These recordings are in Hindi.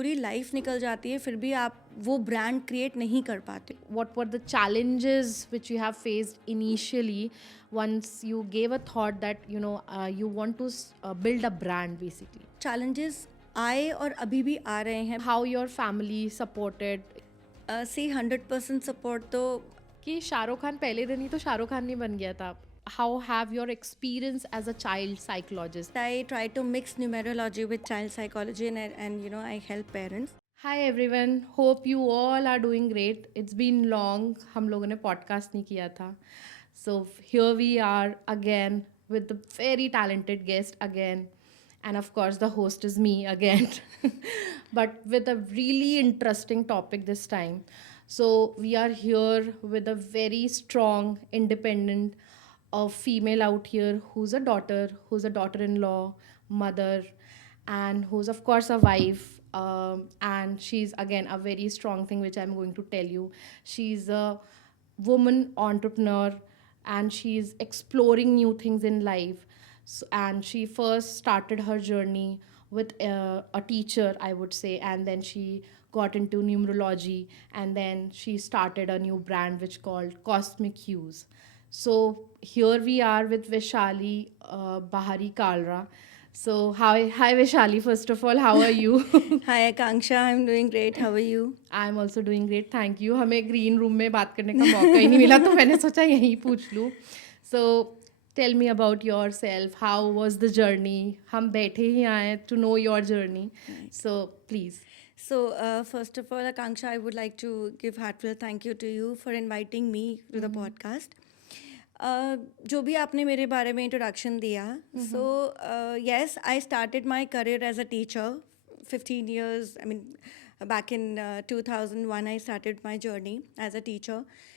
पूरी लाइफ निकल जाती है, फिर भी आप वो ब्रांड क्रिएट नहीं कर पाते. What were the challenges which you have faced initially once you gave a thought that you want to build a brand basically? Challenges आए और अभी भी आ रहे हैं. How your family supported? See 100% support तो कि शाहरुख खान पहले दिन ही तो शाहरुख खान नहीं बन गया था. How have your experience as a child psychologist? I try to mix numerology with child psychology and I help parents. Hi everyone, hope you all are doing great. It's been long, हम लोगों ने podcast नहीं किया था. So here we are again with the very talented guest again. And of course the host is me again. But with a really interesting topic this time. So we are here with a very strong, independent female out here who's a daughter-in-law, mother, and who's of course a wife. And she's again a very strong thing which I'm going to tell you. She's a woman entrepreneur and she's exploring new things in life. So, and she first started her journey with a teacher, I would say, and then she got into numerology, and then she started a new brand which called Cosmic Hues. So here we are with Vaishali Bahari Kalra. So hi Vaishali, first of all, how are you? Hi Akanksha, I'm doing great. How are you? I'm also doing great, thank you. हमें ग्रीन रूम में बात करने का मौका ही नहीं मिला तो मैंने सोचा यहीं पूछ लूँ. So tell me about yourself. How was the journey? हम बैठे ही आए to know your journey. So please. So first of all, Akanksha, I would like to give heartfelt thank you to you for inviting me to the podcast. जो भी आपने मेरे बारे में इंट्रोडक्शन दिया, so yes, I started my career as a teacher 15 years. I mean, back in 2001 I started my journey as a teacher.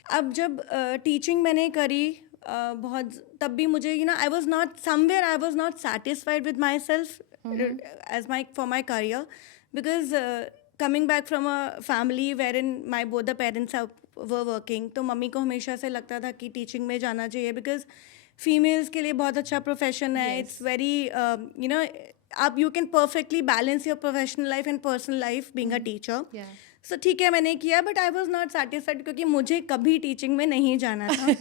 अब जब टीचिंग मैंने करी बहुत, तब भी मुझे I was not satisfied with myself as for my career, because coming back from a family wherein both the parents were working, तो मम्मी को हमेशा से लगता था कि टीचिंग में जाना चाहिए, बिकॉज फीमेल्स के लिए बहुत अच्छा प्रोफेशन है. इट्स वेरी आप you can perfectly balance your professional life and personal life being a teacher. So ठीक है, मैंने किया, but I was not satisfied क्योंकि मुझे कभी टीचिंग में नहीं जाना था.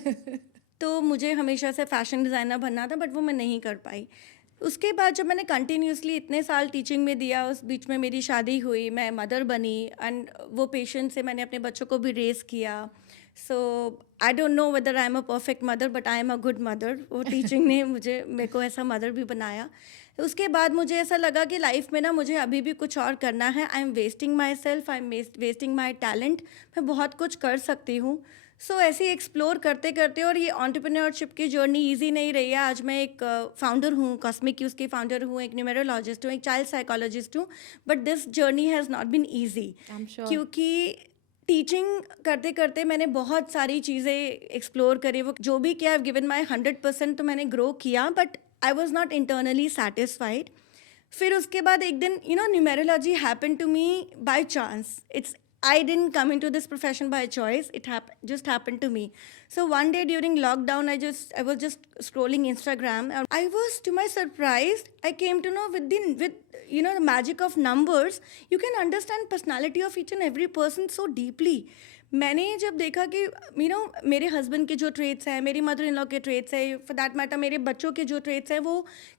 तो मुझे हमेशा से फैशन डिज़ाइनर बनना था, बट वो मैं नहीं कर पाई. उसके बाद जब मैंने कंटिन्यूसली इतने साल टीचिंग में दिया, उस बीच में मेरी शादी हुई, मैं मदर बनी, एंड वो पेशेंस से मैंने अपने बच्चों को भी रेस किया. So I don't know whether I am a perfect mother, but I am a good mother. वो टीचिंग ने मेरे को ऐसा मदर भी बनाया. उसके बाद मुझे ऐसा लगा कि लाइफ में ना मुझे अभी भी कुछ और करना है. I am wasting my self, I am wasting my talent. मैं बहुत कुछ कर सकती हूँ. सो ऐसे एक्सप्लोर करते करते, और ये एंटरप्रेन्योरशिप की जर्नी इजी नहीं रही है. आज मैं एक फाउंडर हूँ, कॉस्मिक ह्यूज की फाउंडर हूँ, एक न्यूमेरोलॉजिस्ट हूँ, एक चाइल्ड साइकोलॉजिस्ट हूँ. But this journey has not been easy, क्योंकि टीचिंग करते करते मैंने बहुत सारी चीज़ें एक्सप्लोर करी. वो जो भी किया, गिवन माई 100%, तो मैंने ग्रो किया, but I was not internally satisfied. फिर उसके बाद एक दिन numerology happen to me by chance. I didn't come into this profession by choice. It just happened to me. So one day during lockdown, I was just scrolling Instagram, and I was, to my surprise, I came to know with the magic of numbers, you can understand personality of each and every person so deeply. मैंने जब देखा कि मेरे हस्बैंड के जो ट्रेट्स हैं, मेरी मदर इन लॉ के ट्रेट्स हैं, फॉर दैट मैटर मेरे बच्चों के जो ट्रेट्स हैं, वो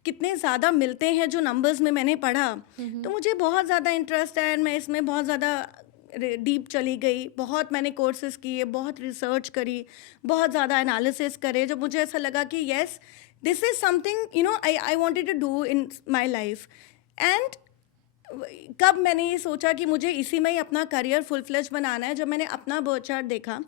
कितने ज़्यादा मिलते हैं जो नंबर्स में मैंने पढ़ा. तो मुझे बहुत ज़्यादा इंटरेस्ट है, एंड मैं इसमें बहुत ज़्यादा डीप चली गई. बहुत मैंने कोर्सेज किए, बहुत रिसर्च करी, बहुत ज़्यादा एनालिसिस करे, जब मुझे ऐसा लगा कि yes, this is something I wanted to do in my life. And कब मैंने ये सोचा कि मुझे इसी में ही अपना करियर फुल फ्लेज बनाना है, जब मैंने अपना बर्थ चार्ट देखा.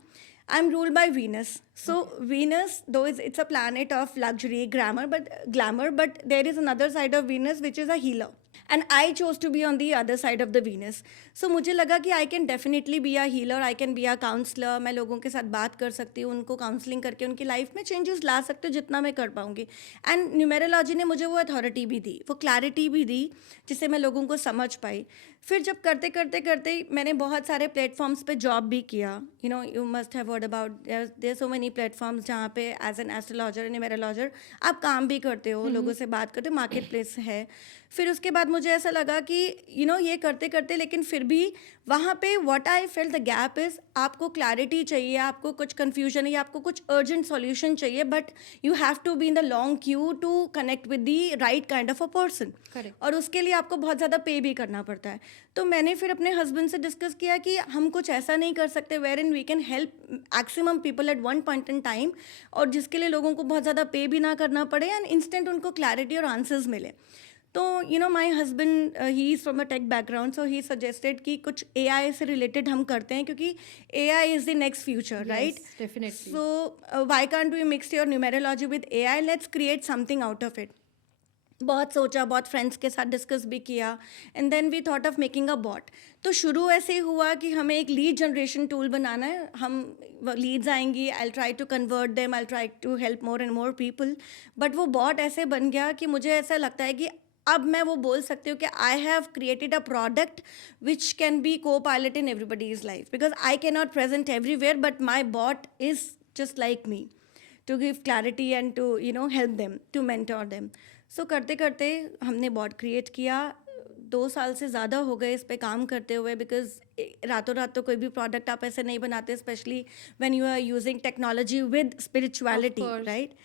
I am ruled by Venus. So Venus, though it's a planet of luxury, glamour, but there is another side of Venus which is a healer. And I chose to be on the other side of the Venus. So मुझे लगा कि I can definitely be a healer, I can be a counsellor. मैं लोगों के साथ बात कर सकती हूँ, उनको काउंसलिंग करके उनकी लाइफ में चेंजेस ला सकती हूँ जितना मैं कर पाऊँगी. एंड न्यूमेरोलॉजी ने मुझे वो अथॉरिटी भी दी, वो क्लैरिटी भी दी, जिससे मैं लोगों को समझ पाई. फिर जब करते करते करते मैंने बहुत सारे प्लेटफॉर्म्स पे जॉब भी किया. You must have heard about, there so many platforms जहाँ पे एज एन एस्ट्रोलॉजर, न्यूमेरोलॉजर आप काम भी करते हो, लोगों से बात करते हो, मार्केट प्लेस है. फिर उसके बाद मुझे ऐसा लगा कि ये करते करते, लेकिन फिर भी वहाँ पे what I felt the gap is, आपको क्लैरिटी चाहिए, आपको कुछ कन्फ्यूजन है या आपको कुछ अर्जेंट सॉल्यूशन चाहिए, but you have to be in the long queue to connect with the right kind of a person, correct. और उसके लिए आपको बहुत ज़्यादा पे भी करना पड़ता है। तो मैंने फिर अपने हस्बैंड से डिस्कस किया कि हम कुछ ऐसा नहीं कर सकते wherein we can help maximum people at one point in time, और जिसके लिए लोगों को बहुत ज़्यादा पे भी ना करना पड़े एंड इंस्टेंट उनको क्लैरिटी और आंसर्स मिले। तो my husband he is from a tech background, so he suggested कि कुछ AI से रिलेटेड हम करते हैं, क्योंकि AI is the next future, right? Yes, definitely. So why can't we mix your numerology with AI, let's create something out of it. बहुत सोचा, बहुत फ्रेंड्स के साथ डिस्कस भी किया, and then we thought of making a bot. तो शुरू ऐसे ही हुआ कि हमें एक लीड जनरेशन टूल बनाना है, हम लीड्स आएंगी, I try to convert them, I try to help more and more people, but वो बॉट ऐसे बन गया कि मुझे ऐसा लगता है कि अब मैं वो बोल सकती हूँ कि I have created a product which can be copilot in everybody's life, because I can not present everywhere, but my bot is just like me to give clarity and to help them, to mentor them. So करते करते हमने बॉट क्रिएट किया। 2 साल से ज़्यादा हो गए इस पे काम करते हुए, बिकॉज रातों रात तो कोई भी प्रोडक्ट आप ऐसे नहीं बनाते, specially when you are using technology with spirituality, course. Right?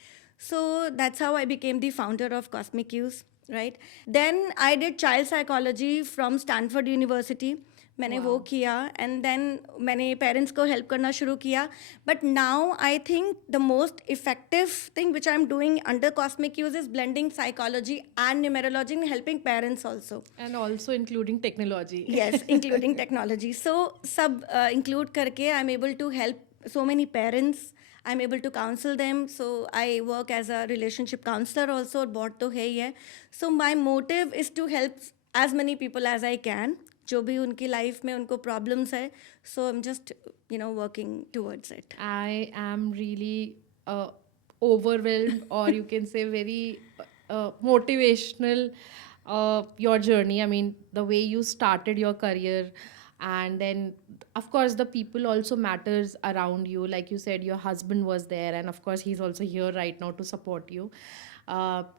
So that's how I became the founder of Cosmic Cues, right? Then I did child psychology from Stanford University. मैंने वो Wow. किया, एंड देन मैंने पेरेंट्स को हेल्प करना शुरू किया। But now I think the most effective thing which I am doing under cosmic use is blending psychology and numerology and helping parents also. And also including technology. Yes, including technology. So sub include करके I'm able to help so many parents. I'm able to counsel them. So I work as a relationship counselor also. बहुत तो है ही है. So my motive is to help as many people as I can. जो भी उनकी लाइफ में उनको प्रॉब्लम्स है. So I'm just working towards it. I am really overwhelmed, or you can say very motivational, your journey. I mean, the way you started your career, and then of course the people also matters around you. Like you said, your husband was there, and of course he's also here right now to support you,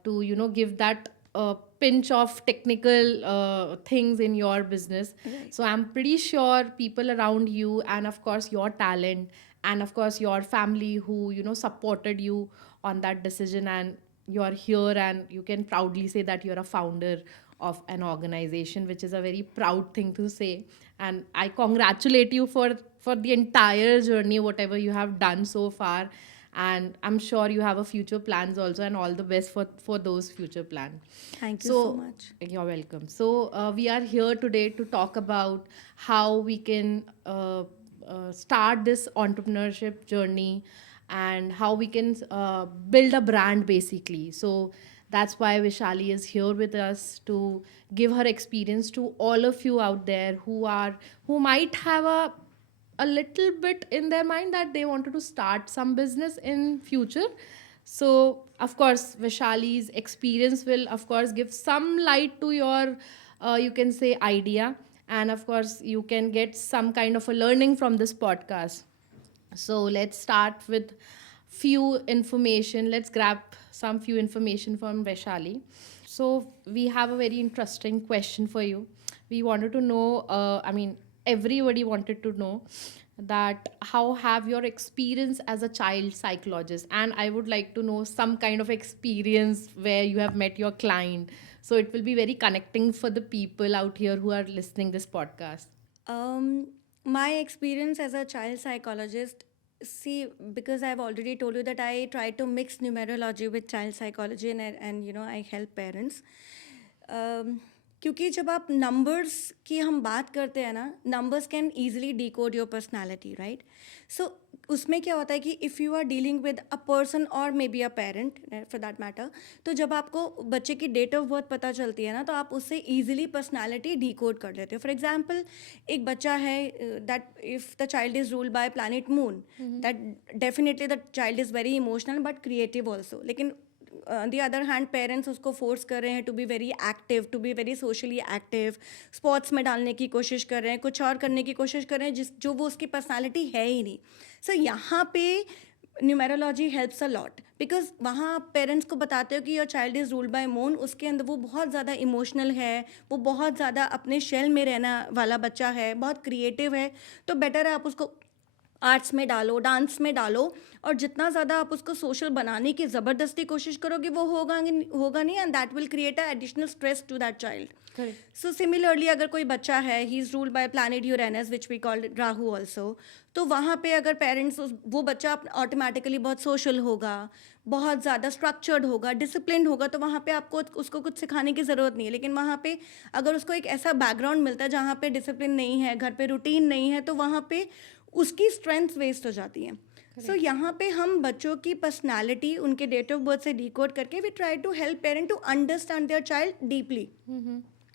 to give that pinch of technical things in your business. Right. So I'm pretty sure people around you, and of course your talent, and of course your family who supported you on that decision, and you're here, and you can proudly say that you're a founder of an organization, which is a very proud thing to say. And I congratulate you for the entire journey, whatever you have done so far, and I'm sure you have a future plans also, and all the best for those future plans. Thank you so much. You're welcome. So we are here today to talk about how we can start this entrepreneurship journey, and how we can build a brand basically. So that's why Vishali is here with us, to give her experience to all of you out there who might have a little bit in their mind that they wanted to start some business in future. So of course Vishali's experience will of course give some light to your you can say idea, and of course you can get some kind of a learning from this podcast. So let's start with few information. Let's grab some few information from Vaishali. So we have a very interesting question for you. We wanted to know, I mean, everybody wanted to know that how have your experience as a child psychologist, and I would like to know some kind of experience where you have met your client, so it will be very connecting for the people out here who are listening this podcast. My experience as a child psychologist, see, because I've already told you that I try to mix numerology with child psychology, and I help parents. क्योंकि जब आप नंबर्स की हम बात करते हैं ना, numbers can easily decode your personality, right? So उसमें क्या होता है कि if you are dealing with a person और may be a parent for that matter, तो जब आपको बच्चे की डेट ऑफ बर्थ पता चलती है ना, तो आप उससे ईजिली पर्सनैलिटी डिकोड कर लेते हो. फॉर एग्जाम्पल, एक बच्चा है that if the child is ruled by planet moon, that definitely the child is very emotional but creative also. लेकिन on the other hand parents उसको फोर्स कर रहे हैं to be very active, to be very socially active, sports में डालने की कोशिश कर रहे हैं, कुछ और करने की कोशिश कर रहे हैं जो वो उसकी पर्सनालिटी है ही नहीं. सो यहाँ पे numerology helps a lot, because वहाँ आप पेरेंट्स को बताते हो कि your child is ruled bye मोन, उसके अंदर वो बहुत ज़्यादा इमोशनल है, वो बहुत ज़्यादा अपने शेल में रहना वाला बच्चा है, बहुत क्रिएटिव है, तो बेटर है आप उसको आर्ट्स में डालो, डांस में डालो, और जितना ज़्यादा आप उसको सोशल बनाने की ज़बरदस्ती कोशिश करोगे वो होगा नहीं, and that will create a additional stress to that child. Correct. So similarly अगर कोई बच्चा है, he is ruled by planet Uranus which we called Rahu also, तो वहाँ पे अगर पेरेंट्स वो बच्चा ऑटोमेटिकली बहुत सोशल होगा, बहुत ज़्यादा स्ट्रक्चर्ड होगा, डिसिप्लिन होगा, तो वहाँ पे आपको उसको कुछ सिखाने की ज़रूरत नहीं है. लेकिन वहाँ पे अगर उसको एक ऐसा बैकग्राउंड मिलता है जहाँ पे डिसिप्लिन नहीं है, घर पे रूटीन नहीं है, तो वहाँ पे उसकी स्ट्रेंथ वेस्ट हो जाती है. सो यहाँ पे हम बच्चों की पर्सनालिटी उनके डेट ऑफ बर्थ से डिकोड करके we try to help parent to understand their child deeply.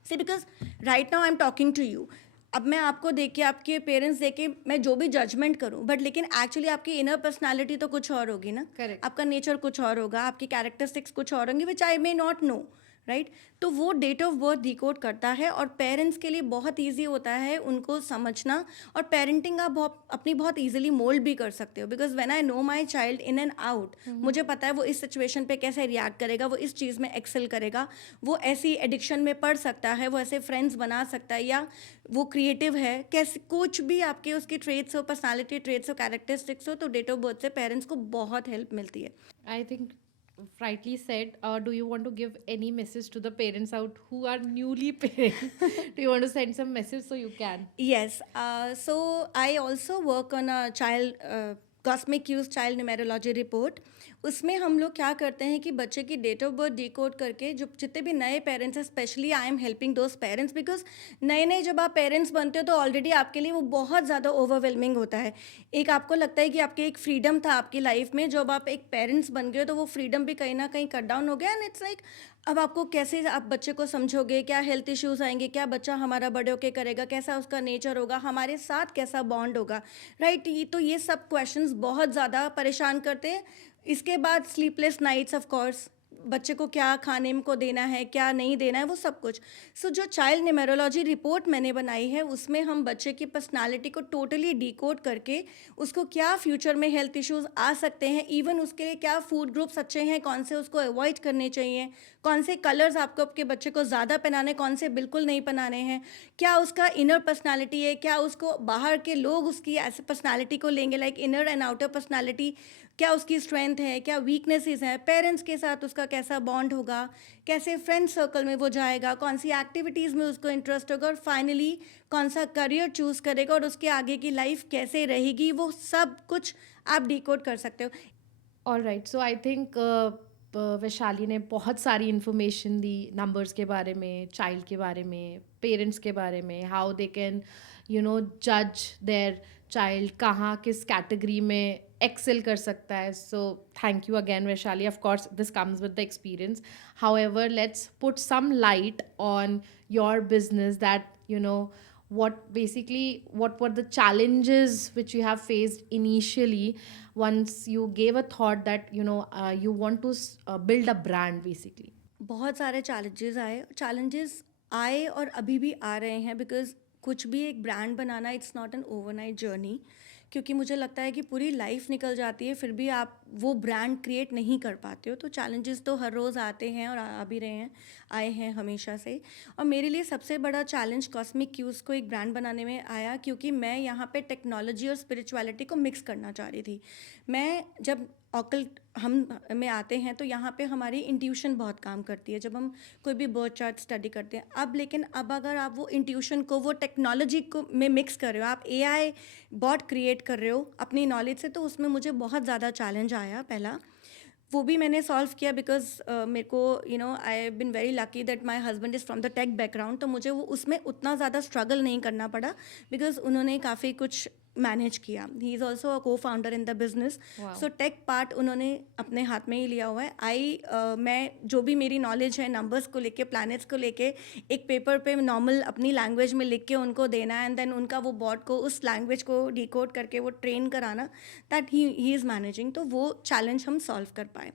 See because right now I am talking to you. अब मैं आपको देख के, आपके पेरेंट्स देख के मैं जो भी जजमेंट करूं, बट लेकिन एक्चुअली आपकी इनर पर्सनालिटी तो कुछ और होगी ना. Correct. आपका नेचर कुछ और होगा, आपकी कैरेक्टरिस्टिक्स कुछ और होंगे विच आई मे नॉट नो, राइट. तो वो डेट ऑफ बर्थ डिकोड करता है, और पेरेंट्स के लिए बहुत ईजी होता है उनको समझना, और पेरेंटिंग आप अपनी बहुत ईजिली मोल्ड भी कर सकते हो. Because when I know my child in and out, मुझे पता है वो इस सिचुएशन पे कैसे रिएक्ट करेगा, वो इस चीज़ में एक्सेल करेगा, वो ऐसी एडिक्शन में पढ़ सकता है, वो ऐसे फ्रेंड्स बना सकता है, या वो क्रिएटिव है, कैसे कुछ भी आपके उसकी ट्रेट्स हो, पर्सनालिटी ट्रेट्स हो, कैरेक्टरिस्टिक्स हो, तो डेट ऑफ बर्थ से पेरेंट्स को बहुत हेल्प मिलती है. I think rightly said. Do you want to give any message to the parents out who are newly parents? Do you want to send some message so you can? Yes. So I also work on a child cosmic use child numerology report. उसमें हम लोग क्या करते हैं कि बच्चे की डेट ऑफ बर्थ डिकोड करके, जो जितने भी नए पेरेंट्स हैं, specially I am helping those parents, because नए जब आप पेरेंट्स बनते हो तो ऑलरेडी आपके लिए वो बहुत ज़्यादा ओवरवेलमिंग होता है. एक आपको लगता है कि आपके एक फ्रीडम था आपकी लाइफ में, जब आप एक पेरेंट्स बन गए तो वो फ्रीडम भी कहीं ना कहीं कट डाउन हो गया. एंड इट्स लाइक अब आपको कैसे आप बच्चे को समझोगे, क्या हेल्थ इश्यूज आएंगे, क्या बच्चा हमारा बड़े होके करेगा, कैसा उसका नेचर होगा, हमारे साथ कैसा बॉन्ड होगा, राइट. तो ये सब क्वेश्चंस बहुत ज़्यादा परेशान करते हैं. इसके बाद स्लीपलेस नाइट्स, ऑफ कोर्स, बच्चे को क्या खाने को देना है, क्या नहीं देना है, वो सब कुछ. सो जो चाइल्ड न्यूमेरोलॉजी रिपोर्ट मैंने बनाई है, उसमें हम बच्चे की पर्सनालिटी को टोटली डिकोड करके उसको क्या फ्यूचर में हेल्थ इश्यूज आ सकते हैं, इवन उसके लिए क्या फूड ग्रुप्स अच्छे हैं, कौन से उसको अवॉइड करने चाहिए, कौन से कलर्स आपको आपके बच्चे को ज़्यादा पहनाने, कौन से बिल्कुल नहीं पहनाने हैं, क्या उसका इनर पर्सनालिटी है, क्या उसको बाहर के लोग उसकी ऐसे पर्सनालिटी को लेंगे, like inner and outer personality, क्या उसकी स्ट्रेंथ है, क्या वीकनेसेस हैं, पेरेंट्स के साथ उसका कैसा बॉन्ड होगा, कैसे फ्रेंड सर्कल में वो जाएगा, कौन सी एक्टिविटीज़ में उसको इंटरेस्ट होगा, और फाइनली कौन सा करियर चूज़ करेगा, और उसके आगे की लाइफ कैसे रहेगी, वो सब कुछ आप डिकोड कर सकते हो. All right. So I think Vaishali ने बहुत सारी इन्फॉर्मेशन दी, नंबर्स के बारे में, चाइल्ड के बारे में, पेरेंट्स के बारे में, हाउ दे कैन जज देयर चाइल्ड, कहाँ किस कैटेगरी में एक्सेल कर सकता है. So thank you again Vaishali. Of course this comes with the experience. However, let's put some light on your business, that what were the challenges which you have faced initially once you gave a thought that you want to build a brand basically. बहुत सारे चैलेंजेस आए और अभी भी आ रहे हैं, बिकॉज कुछ भी एक brand banana, it's not an overnight journey. क्योंकि मुझे लगता है कि पूरी लाइफ निकल जाती है, फिर भी आप वो ब्रांड क्रिएट नहीं कर पाते हो. तो चैलेंजेस तो हर रोज़ आते हैं और आ भी रहे हैं, आए हैं हमेशा से. और मेरे लिए सबसे बड़ा चैलेंज कॉस्मिक क्यूज़ को एक ब्रांड बनाने में आया, क्योंकि मैं यहाँ पे टेक्नोलॉजी और स्पिरिचुअलिटी को मिक्स करना चाह रही थी. मैं जब ऑकल्ट हम में आते हैं तो यहाँ पे हमारी इंट्यूशन बहुत काम करती है, जब हम कोई भी बर्थ चार्ट स्टडी करते हैं. लेकिन अब अगर आप वो इंट्यूशन को वो टेक्नोलॉजी को में मिक्स कर रहे हो, आप AI बॉट क्रिएट कर रहे हो अपनी नॉलेज से, तो उसमें मुझे बहुत ज़्यादा चैलेंज आया. पहला वो भी मैंने सॉल्व किया, बिकॉज मेरे को I have been very lucky that my husband is from the tech background, तो मुझे वो उसमें उतना ज़्यादा स्ट्रगल नहीं करना पड़ा, बिकॉज उन्होंने काफ़ी कुछ मैनेज किया. He is also a co founder in the business. So tech part उन्होंने अपने हाथ में ही लिया हुआ है. मैं जो भी मेरी नॉलेज है नंबर्स को लेके, प्लैनेट्स को लेके, एक पेपर पे नॉर्मल अपनी लैंग्वेज में लिख के उनको देना, एंड देन उनका वो बॉट को उस लैंग्वेज को डिकोड करके वो ट्रेन कराना, दैट ही इज़ मैनेजिंग. तो वो चैलेंज हम सॉल्व कर पाए.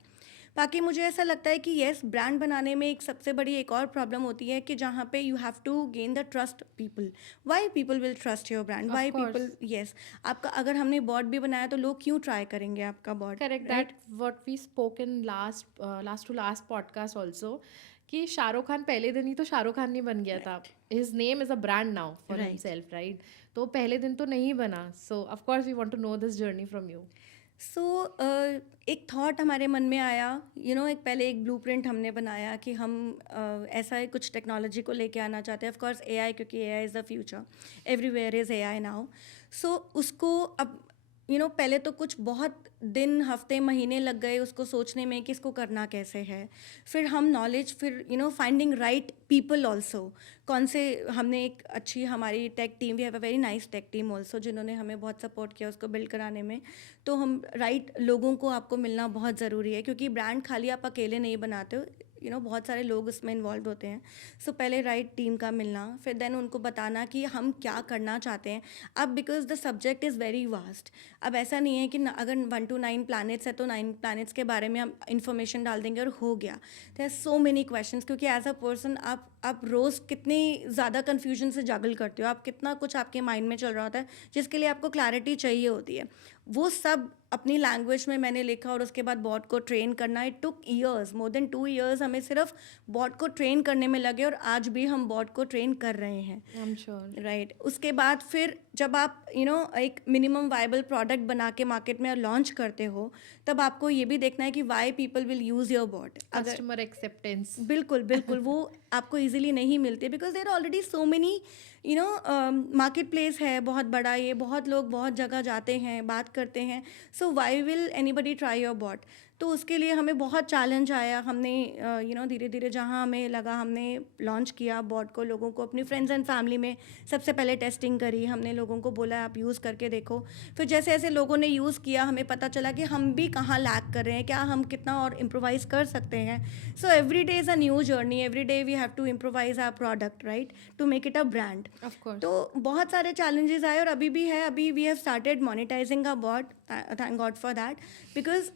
बाकी मुझे ऐसा लगता है कि येस, ब्रांड बनाने में एक सबसे बड़ी एक और प्रॉब्लम होती है कि जहाँ पे you have to gain the trust people. Why people will trust your brand, Of why course. People, yes. आपका अगर हमने बॉट भी बनाया तो लोग क्यों ट्राई करेंगे आपका bot, Correct. Right? That what we spoke in last to last podcast also, कि शाहरुख खान पहले दिन ही तो शाहरुख खान नहीं बन गया था. His name is a brand now for Right. himself, right? तो पहले दिन तो नहीं बना. So of course we want to know this journey from you. सो एक थॉट हमारे मन में आया, एक पहले एक ब्लूप्रिंट हमने बनाया कि हम ऐसा ही कुछ टेक्नोलॉजी को लेके आना चाहते हैं. ऑफ कोर्स एआई, क्योंकि AI is the future, everywhere is AI now. So उसको अब पहले तो कुछ बहुत दिन, हफ्ते, महीने लग गए उसको सोचने में कि इसको करना कैसे है. फिर हम नॉलेज, फिर फाइंडिंग राइट पीपल ऑल्सो. कौन से, हमने एक अच्छी हमारी tech team, we have a very nice tech team also, जिन्होंने हमें बहुत सपोर्ट किया उसको बिल्ड कराने में. तो हम राइट लोगों को आपको मिलना बहुत ज़रूरी है, क्योंकि ब्रांड खाली आप अकेले नहीं बनाते हो, बहुत सारे लोग उसमें इन्वॉल्व होते हैं. सो पहले राइट टीम का मिलना, फिर देन उनको बताना कि हम क्या करना चाहते हैं. अब because the subject is very vast. अब ऐसा नहीं है कि अगर 1 to 9 प्लैनेट्स है तो 9 प्लैनेट्स के बारे में हम इन्फॉर्मेशन डाल देंगे और हो गया. There are so many questions, क्योंकि एज अ पर्सन आप रोज़ कितनी ज़्यादा कन्फ्यूजन से जगल करते हो, आप कितना कुछ आपके माइंड में चल रहा होता है जिसके लिए आपको क्लैरिटी चाहिए होती है. वो सब अपनी लैंग्वेज में मैंने लिखा और उसके बाद बॉट को ट्रेन करना. It took years, more than 2 years हमें सिर्फ बॉट को ट्रेन करने में लगे, और आज भी हम बॉट को ट्रेन कर रहे हैं. I'm sure. राइट. उसके बाद फिर जब आप एक मिनिमम वायबल प्रोडक्ट बना के मार्केट में लॉन्च करते हो, तब आपको ये भी देखना है कि why people will use your bot. अगर Customer acceptance. बिल्कुल बिल्कुल वो आपको इजीली नहीं मिलती, because there already so many market place है बहुत बड़ा, ये बहुत लोग बहुत जगह जाते हैं, बात करते हैं. So why will anybody try your bot. तो उसके लिए हमें बहुत चैलेंज आया. हमने धीरे धीरे जहाँ हमें लगा, हमने लॉन्च किया बॉट को, लोगों को, अपनी फ्रेंड्स एंड फैमिली में सबसे पहले टेस्टिंग करी. हमने लोगों को बोला आप यूज़ करके देखो. फिर जैसे जैसे लोगों ने यूज़ किया, हमें पता चला कि हम भी कहाँ लैक कर रहे हैं, क्या हम कितना और इम्प्रोवाइज़ कर सकते हैं. So every day is a new journey, every day we have to improvise our product, right, to make it a brand. Of course. तो बहुत सारे चैलेंजेस आए और अभी भी है. अभी we have started monetising a bot, thank God for that. Because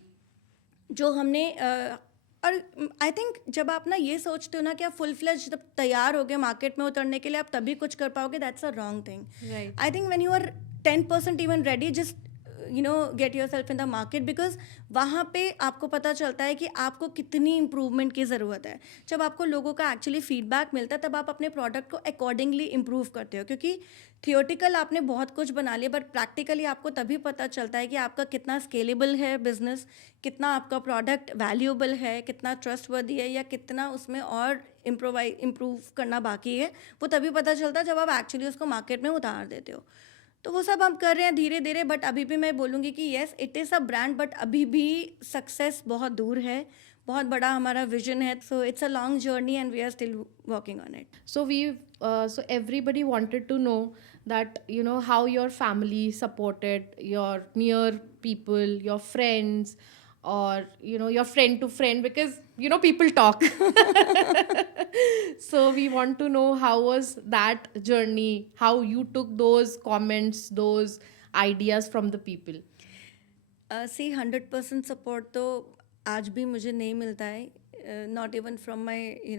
जो हमने और आई थिंक जब आप ना ये सोचते हो ना कि आप फुल फ्लेज जब तैयार हो गए मार्केट में उतरने के लिए, आप तभी कुछ कर पाओगे, that's a wrong thing. Right. I think when you are 10% even ready, just get yourself in the market, because वहाँ पे आपको पता चलता है कि आपको कितनी इम्प्रूवमेंट की ज़रूरत है. जब आपको लोगों का एक्चुअली फीडबैक मिलता है, तब आप अपने प्रोडक्ट को अकॉर्डिंगली इम्प्रूव करते हो. क्योंकि थियोटिकल आपने बहुत कुछ बना लिया, बट प्रैक्टिकली आपको तभी पता चलता है कि आपका कितना स्केलेबल है बिजनेस, कितना आपका प्रोडक्ट वैल्यूएबल है, कितना ट्रस्टवर्दी है, या कितना उसमें और इम्प्रूव करना बाकी है. वो तभी पता चलता है जब आप एक्चुअली उसको मार्केट में उतार देते हो. तो वो सब हम कर रहे हैं धीरे धीरे, बट अभी भी मैं बोलूँगी कि yes, it is a brand, but अभी भी सक्सेस बहुत दूर है. बहुत बड़ा हमारा विजन है. So it's a long journey and we are still working on it. So everybody wanted to know that how your family supported, your near people, your friends, or your friend to friend, because people talk. So we want to know how was that journey, how you took those comments, those ideas from the people. See 100% support तो आज भी मुझे नहीं मिलता है. Not even from my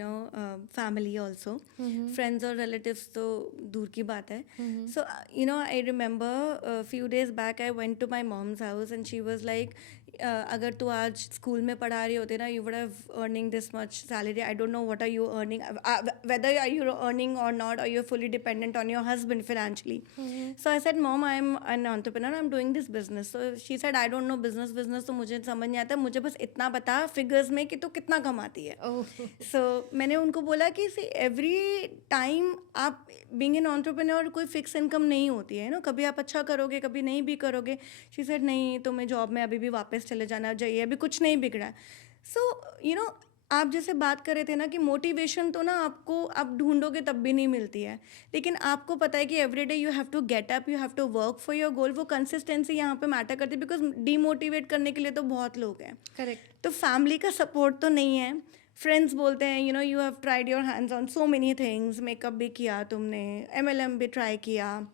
family also. Friends और रिलेटिव्स तो दूर की बात है. So I remember few days back I went to my mom's house and she was like, अगर तू आज स्कूल में पढ़ा रही होती ना, you would have earning this much salary. I don't know what are you earning, whether are you earning और नॉट, और you are fully dependent on your husband financially. So I said, mom, I'm an entrepreneur, I'm doing this business. So she said, I don't know business तो मुझे समझ नहीं आता, मुझे बस इतना बता फिगर्स में कि तू कितना कमाती है. सो मैंने उनको बोला कि एवरी टाइम आप बीइंग एन एंटरप्रेन्योर कोई फिक्स इनकम नहीं होती है. कभी आप अच्छा करोगे, कभी नहीं भी करोगे. शी सेड, नहीं, तुम्हें जॉब में अभी भी वापस चले जाना चाहिए, अभी कुछ नहीं बिगड़ा है. सो आप जैसे बात कर रहे थे ना कि मोटिवेशन तो ना आपको आप ढूंढोगे तब भी नहीं मिलती है, लेकिन आपको पता है कि every day you have to get up, you have to work for your goal. वो कंसिस्टेंसी यहाँ पे मैटर करती है, बिकॉज डीमोटिवेट करने के लिए तो बहुत लोग हैं. Correct. तो फैमिली का सपोर्ट तो नहीं है. फ्रेंड्स बोलते हैं you have tried your hands on so many things, makeup भी किया तुमने, MLM भी ट्राई किया,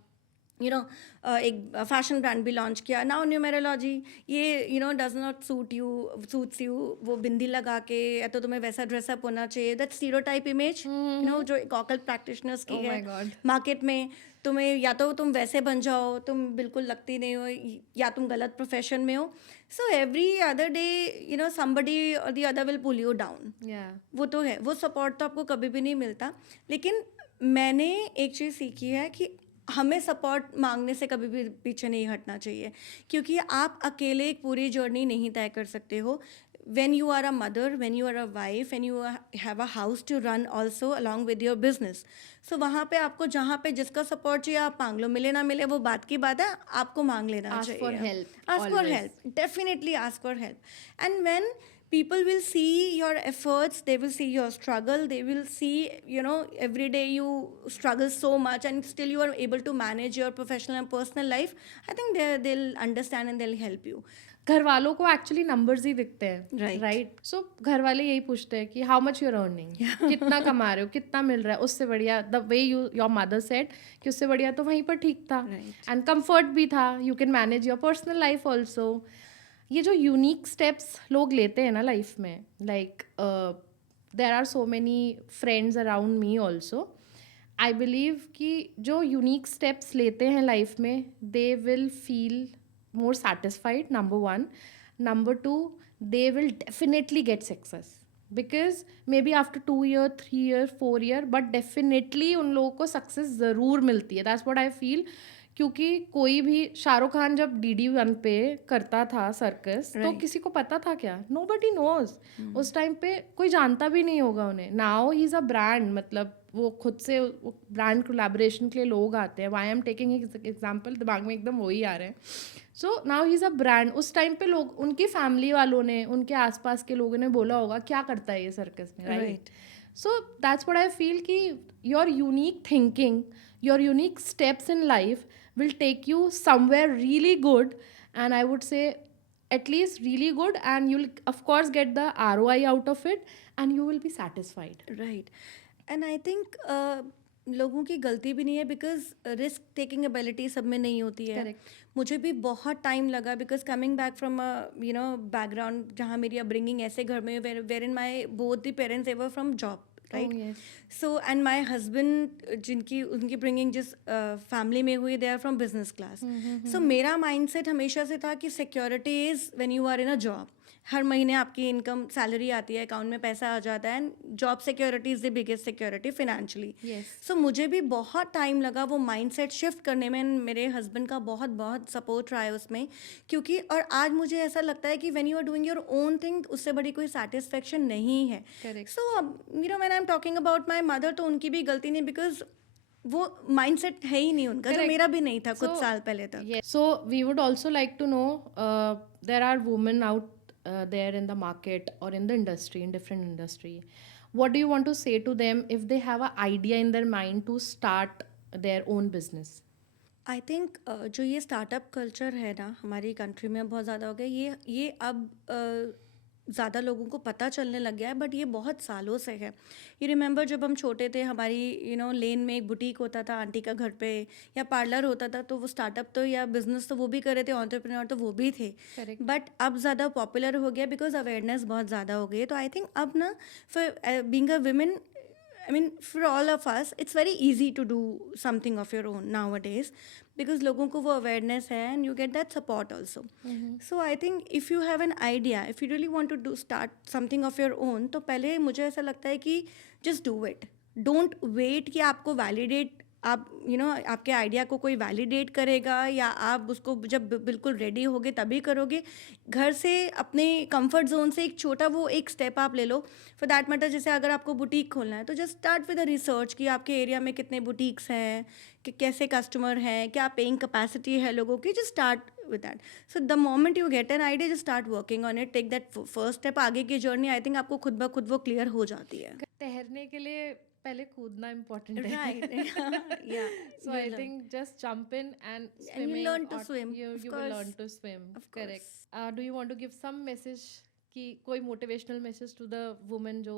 एक फैशन ब्रांड भी लॉन्च किया। नाउ न्यूमेरोलॉजी, ये डज नॉट सूट्स यू, वो बिंदी लगा के, या तो तुम्हें वैसा ड्रेसअप होना चाहिए, दैट स्टीरियोटाइप इमेज जो एक ऑकल्ट प्रैक्टिशनर्स की Oh है my God. मार्केट में। तुम्हें या तो तुम वैसे बन जाओ, तुम बिल्कुल लगती नहीं हो, या तुम गलत प्रोफेशन में हो। So every other day somebody और the other will pull you down. Yeah. वो तो है, वो सपोर्ट तो आपको कभी भी नहीं मिलता। लेकिन मैंने एक चीज़ सीखी है कि हमें सपोर्ट मांगने से कभी भी पीछे नहीं हटना चाहिए, क्योंकि आप अकेले एक पूरी जर्नी नहीं तय कर सकते हो। when you are a mother, when you are a wife, and you have a house to run also along with your business, so वहाँ पे आपको जहाँ पे जिसका सपोर्ट चाहिए आप मांग लो, मिले ना मिले वो बात की बात है, आपको मांग लेना Ask चाहिए। for help, ask for always. help, definitely ask for help. And when people will see your efforts, they will see your struggle, they will see every day you struggle so much and still you are able to manage your professional and personal life. I think they'll understand and they'll help you. घर वालों को एक्चुअली नंबर्स ही दिखते हैं, Right. राइट? सो घर वाले यही पूछते हैं कि हाउ मच यूर अर्निंग, कितना कमा रहे हो, कितना मिल रहा है। उससे बढ़िया the way your mother said कि उससे बढ़िया तो वहीं पर ठीक था, Right. एंड कंफर्ट भी था, you can manage your personal life also. ये जो यूनिक स्टेप्स लोग लेते हैं ना लाइफ में, like there are so many friends around me also, I believe कि जो यूनिक स्टेप्स लेते हैं लाइफ में, they will feel more satisfied, number one. Number two, they will definitely get success, because maybe after 2 year, 3 year, 4 year, but definitely उन लोगों को सक्सेस ज़रूर मिलती है। That's what I feel. क्योंकि कोई भी शाहरुख खान जब DD1 पे करता था सर्कस, तो Right. किसी को पता था क्या? Nobody knows. उस टाइम पे कोई जानता भी नहीं होगा उन्हें। Now he's a brand, मतलब वो खुद से ब्रांड कोलैबोरेशन के लिए लोग आते हैं। वाई एम टेकिंग एग्जाम्पल, दिमाग में एकदम वही आ रहे हैं। So now he is a brand. उस टाइम पे लोग, उनकी फैमिली वालों ने, उनके आसपास के लोगों ने बोला होगा क्या करता है ये सर्कस में, right? So that's what I feel कि your unique thinking, your unique steps in life will take you somewhere really good, and I would say at least really good, and you'll of course get the ROI out of it, and you will be satisfied. Right. And I think लोगों की गलती भी नहीं है, बिकॉज रिस्क टेकिंग एबिलिटी सब में नहीं होती है। Correct. मुझे भी बहुत टाइम लगा, because coming back from background जहाँ मेरी अपब्रिंगिंग ऐसे घर में where in my both the parents ever from job, right? Oh, yes. So and my husband उनकी ब्रिंगिंग जिस फैमिली में हुई, they are from business class. So मेरा माइंडसेट हमेशा से था कि security is when you are in a job. हर महीने आपकी इनकम सैलरी आती है, अकाउंट में पैसा आ जाता है, and job security is the biggest security financially. Yes. सो मुझे भी बहुत टाइम लगा वो माइंडसेट शिफ्ट करने में, मेरे हस्बैंड का बहुत बहुत सपोर्ट रहा है उसमें, क्योंकि और आज मुझे ऐसा लगता है कि when you are doing your own thing, उससे बड़ी कोई सेटिस्फेक्शन नहीं है। Correct. So when I am talking about my mother, तो उनकी भी गलती नहीं, बिकॉज वो माइंडसेट है ही नहीं उनका, जो Correct. मेरा भी नहीं था कुछ So, साल पहले तक। Yes. So we would also like to know, there are women out there in the market or in the industry, in different industry. What do you want to say to them if they have an idea in their mind to start their own business? I think जो ये स्टार्टअप कल्चर है ना हमारी कंट्री में बहुत ज़्यादा हो गया, ये अब ज़्यादा लोगों को पता चलने लग गया है, बट ये बहुत सालों से है। यू रिमेंबर जब हम छोटे थे, हमारी लेन में एक बुटीक होता था आंटी का घर पे, या पार्लर होता था, तो वो स्टार्टअप तो या बिजनेस तो वो भी कर रहे थे, एंटरप्रेन्योर तो वो भी थे। Correct. बट अब ज़्यादा पॉपुलर हो गया बिकॉज अवेयरनेस बहुत ज़्यादा हो गई है। तो आई थिंक अब ना for being a women, I mean, for all of us, it's very easy to do something of your own nowadays, because लोगों को वो awareness है, and you get that support also. So I think if you have an idea, if you really want to start something of your own, तो पहले मुझे ऐसा लगता है कि just do it. Don't wait कि आपको validate, आप आपके आइडिया को कोई वैलिडेट करेगा, या आप उसको जब बिल्कुल रेडी होगे तभी करोगे। घर से अपने कंफर्ट जोन से एक छोटा वो एक स्टेप आप ले लो। फॉर दैट मैटर, जैसे अगर आपको बुटीक खोलना है, तो just start with a research कि आपके एरिया में कितने बुटीक्स हैं, कि कैसे कस्टमर हैं, क्या पेइंग कैपेसिटी है लोगों की। Just start with that. So the moment you get an idea, just start working on it, take that first step. आगे की जर्नी आई थिंक आपको खुद ब खुद वो क्लियर हो जाती है। तैरने के लिए पहले कूदना important है। Right. Yeah. So You I learn. think just jump in and And you swimming, learn to or swim, you of will learn course. to swim. Of Correct. course. Do you want to give some message, कि कोई motivational message to the women जो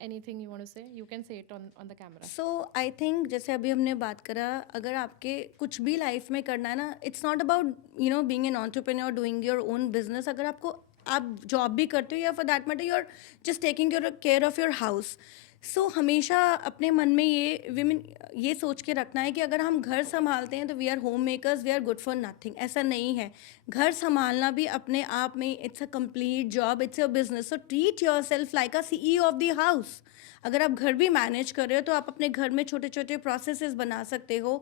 anything you want to say, you can say it on the camera. So I think जैसे अभी हमने बात करा, अगर आपके कुछ भी लाइफ में करना है ना, it's not about being an entrepreneur, doing your own business. अगर आपको आप जॉब भी करते हो या for that matter you are just taking your care of your house, so हमेशा अपने मन में ये सोच के रखना है कि अगर हम घर संभालते हैं तो we are homemakers, we are good for nothing. ऐसा नहीं है. घर संभालना भी अपने आप में it's a complete job, it's your business. So treat yourself like a CEO of the house. अगर आप घर भी मैनेज कर रहे हो तो आप अपने घर में छोटे छोटे प्रोसेसेस बना सकते हो,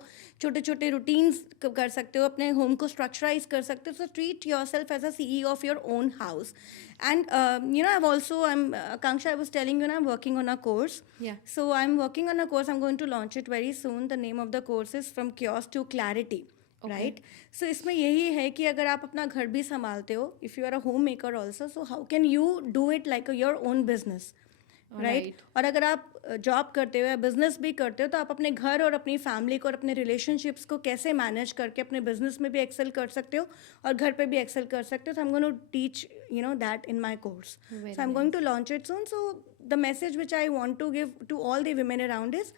छोटे छोटे रूटीन्स कर सकते हो, अपने होम को स्ट्रक्चराइज कर सकते हो. So treat yourself as a CEO of your own house. And Akanksha, I was telling you, I'm working on a course. Yeah. So I'm working on a course. I'm going to launch it very soon. The name of the course is From Chaos to Clarity. Right. So इसमें यही है कि अगर आप अपना घर भी संभालते हो, if you are a homemaker also, so how can you do it like your own business, right. और अगर आप जॉब करते हो या बिजनेस भी करते हो तो आप अपने घर और अपनी फैमिली को और अपने रिलेशनशिप्स को कैसे मैनेज करके अपने बिजनेस में भी एक्सेल कर सकते हो और घर पे भी एक्सेल कर सकते हो. So I am going to teach that in my course. So I am going to launch it soon. So the message which I want to give to all the women around is,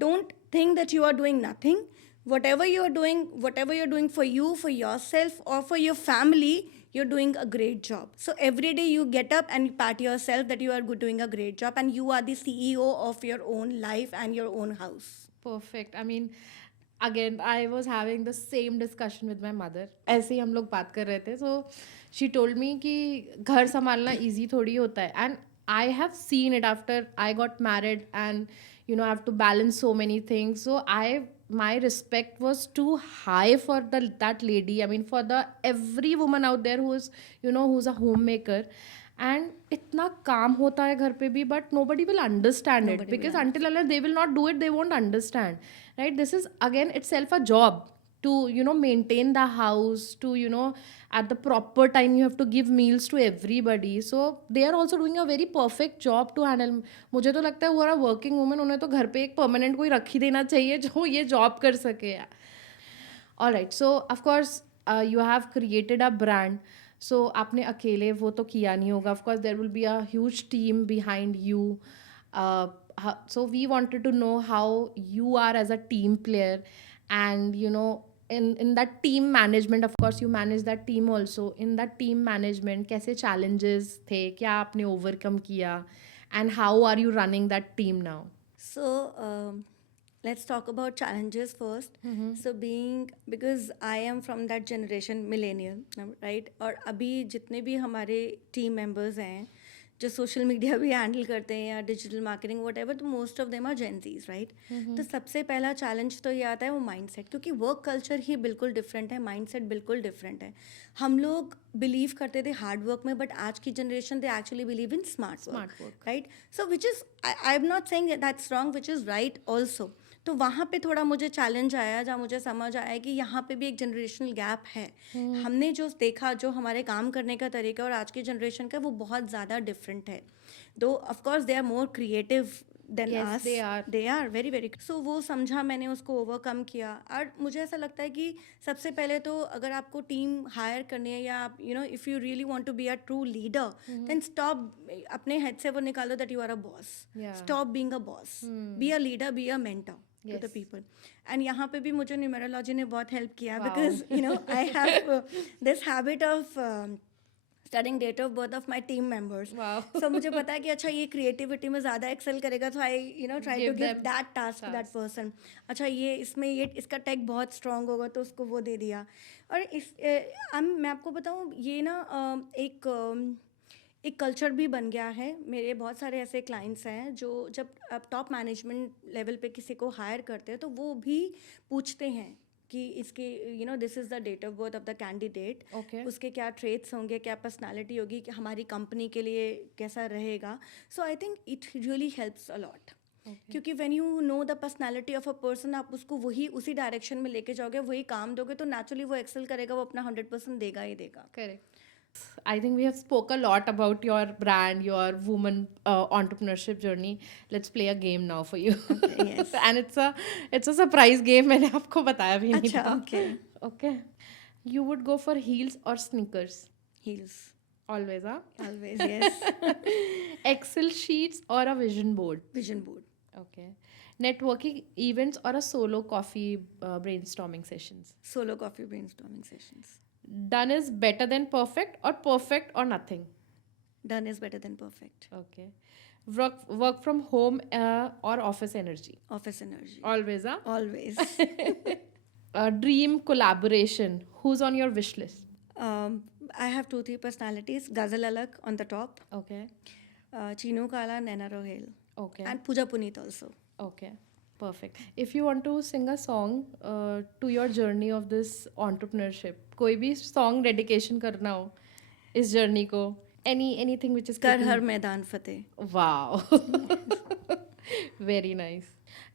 don't think that you are doing nothing. Whatever you're doing for you, for yourself, or for your family, you're doing a great job. So every day you get up and you pat yourself that you are doing a great job, and you are the CEO of your own life and your own house. Perfect. I mean, again, I was having the same discussion with my mother. ऐसे ही हम लोग बात कर रहे थे. So she told me कि घर संभालना easy थोड़ी होता है. And I have seen it after I got married, and I have to balance so many things. So my respect was too high for that lady. I mean, for the every woman out there who's a homemaker. And इतना काम होता है घर पे भी, but nobody will understand it, because until unless they will not do it, they won't understand, right? This is again itself a job to maintain the house, to at the proper time you have to give meals to everybody. So they are also doing a very perfect job to handle. मुझे तो लगता है वो वर्किंग वुमेन, उन्हें तो घर पे एक परमानेंट कोई रख ही देना चाहिए जो ये जॉब कर सके. All right, so of course you have created a brand. So आपने अकेले वो तो किया नहीं होगा. Of course there will be a huge team behind you. So we wanted to know how you are as a team player, and in that team management, of course you manage that team also. In that team management कैसे challenges थे, क्या आपने overcome किया, and how are you running that team now? So let's talk about challenges first. So because I am from that generation, millennial, right? और अभी जितने भी हमारे team members हैं जो सोशल मीडिया भी हैंडल करते हैं या डिजिटल मार्केटिंग वट एवर, तो most of them are Gen Zs, right. तो सबसे पहला चैलेंज तो ये आता है वो माइंडसेट, क्योंकि वर्क कल्चर ही बिल्कुल डिफरेंट है, माइंडसेट बिल्कुल डिफरेंट है. हम लोग बिलीव करते थे हार्ड वर्क में, बट आज की generation they actually believe in smart work, right. So which is, I am not saying that's wrong, which is right also. तो वहाँ पे थोड़ा मुझे चैलेंज आया, जहाँ मुझे समझ आया कि यहाँ पे भी एक जनरेशनल गैप है. हमने जो देखा, जो हमारे काम करने का तरीका और आज की जनरेशन का, वो बहुत ज़्यादा डिफरेंट है. Though of course they are more creative than us, they are very very. So वो समझा मैंने, उसको ओवरकम किया. और मुझे ऐसा लगता है कि सबसे पहले तो अगर आपको टीम हायर करनी है, या आप if you really want to be a true leader, then stop अपने हेड से वो निकालो that you are a boss. Stop being a boss, be a leader, be a mentor to the people. And यहाँ पे भी मुझे न्यूमेरोलॉजी ने बहुत हेल्प किया, because I have this habit of studying date of birth of my team members. So मुझे पता है कि अच्छा ये creativity में ज़्यादा excel करेगा, तो I try to give that task to that person. अच्छा ये इसमें ये इसका tech बहुत strong होगा तो उसको वो दे दिया. और मैं आपको बताऊँ, ये ना एक कल्चर भी बन गया है. मेरे बहुत सारे ऐसे क्लाइंट्स हैं जो जब आप टॉप मैनेजमेंट लेवल पे किसी को हायर करते हैं तो वो भी पूछते हैं कि इसके this is the date of birth of the candidate, उसके क्या ट्रेट्स होंगे, क्या पर्सनालिटी होगी, कि हमारी कंपनी के लिए कैसा रहेगा. So I think it really helps a lot, क्योंकि when you know the personality of a person, आप उसको उसी डायरेक्शन में लेके जाओगे, वही काम दोगे, तो नेचुरली वो एक्सेल करेगा, वो अपना 100% देगा ही देगा. Correct. I think we have spoke a lot about your brand, your woman entrepreneurship journey. Let's play a game now for you. Okay, yes. And it's a surprise game. मैंने आपको बताया भी नहीं था. Okay. Okay. You would go for heels or sneakers? Heels. Always, huh? Always, yes. Excel sheets or a vision board? Vision board. Okay. Networking events or a solo coffee brainstorming sessions? Solo coffee brainstorming sessions. Done is better than perfect or nothing? Done is better than perfect. Okay. Work from home or office energy? Office energy. Always, huh? Always. Dream collaboration. Who's on your wish list? I have 2-3 personalities. Ghazal Alak on the top. Okay. Chinu Kala, Naina Rohel. Okay. And Pooja Puneet also. Okay. Perfect. If you want to sing a song to your journey of this entrepreneurship, कोई भी song dedication करना हो इस journey को, anything which is कर हर मैदान फतेह. Wow. Very nice.